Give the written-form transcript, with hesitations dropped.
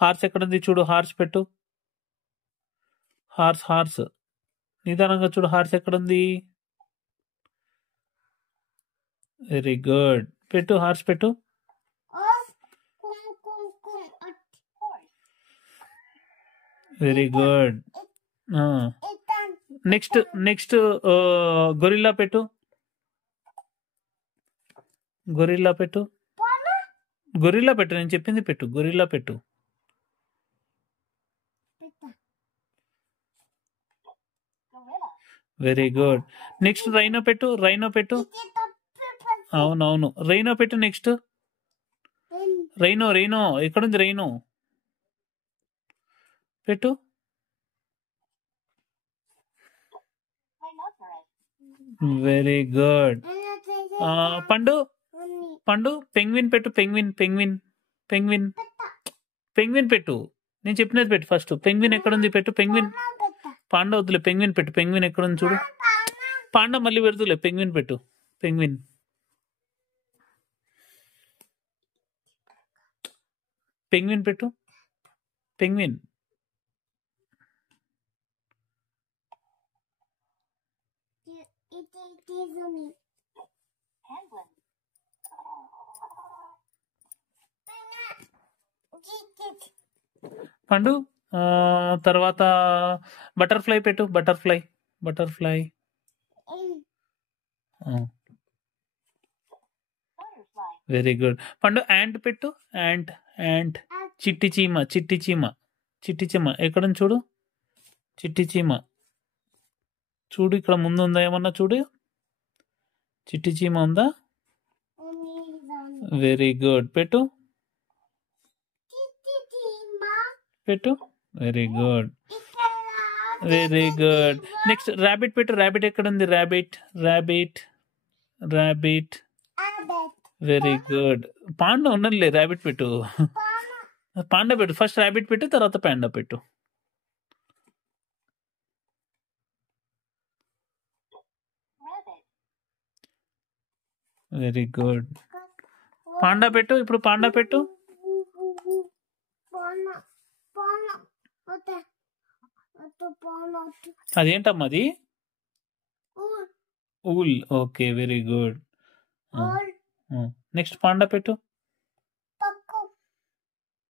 Horse ఎక్కడుంది చూడు, horse పెట్టు. హార్స్ నిదానంగా చూడు, హార్స్ ఎక్కడుంది. Very good. పెట్టు, హార్స్ పెట్టు. Very good. నెక్స్ట్ గొరిల్లా పెట్టు. గొరిల్లా పెట్టు. నేను చెప్పింది పెట్టు. గొరిల్లా పెట్టు. Very good. నెక్స్ట్ రైనో పెట్టు. అవునవును, రైనో పెట్టు. నెక్స్ట్ రైనో ఎక్కడుంది? రైనో పెట్టు. Very good. పండు పెంగ్విన్ పెట్టు. పెంగ్విన్ పెట్టు. నేను చెప్పినది పెట్టు ఫస్ట్. పెంగ్విన్ ఎక్కడుంది? పెట్టు పెంగ్విన్. పాండా వద్దులే, పెంగ్విన్ పెట్టు. పెంగ్విన్ ఎక్కడుంది చూడు. పాండా మళ్ళీ పెడుతులే, పెంగ్విన్ పెట్టు. పెంగ్విన్ పెట్టు. పెంగ్విన్. పండు తర్వాత బటర్ఫ్లై పెట్టు. బటర్ఫ్లై. Very good. పండు యాంట్ పెట్టు. యాంట్. చిట్టి చీమ ఎక్కడుంది చూడు. చిట్టి చీమ చూడు, ఇక్కడ ముందు ఉందా ఏమన్నా చూడు. చిట్టి చీమ ఉందా? Very good. పెట్టు. Very good. నెక్స్ట్ ర్యాబిట్ పెట్టు. ర్యాబిట్ ఎక్కడుంది? ర్యాబిట్. Very good. పాండా ఉన్నదిలే, ర్యాబిట్ పెట్టు. పాండా పెట్టు ఫస్ట్. ర్యాబిట్ పెట్టు, తర్వాత పాండా పెట్టు. Very good. పాండా పెట్టు. ఇప్పుడు పాండా పెట్టు. అదేంటమ్మా అది? Wool. Okay, very good. Next panda పెట్టు.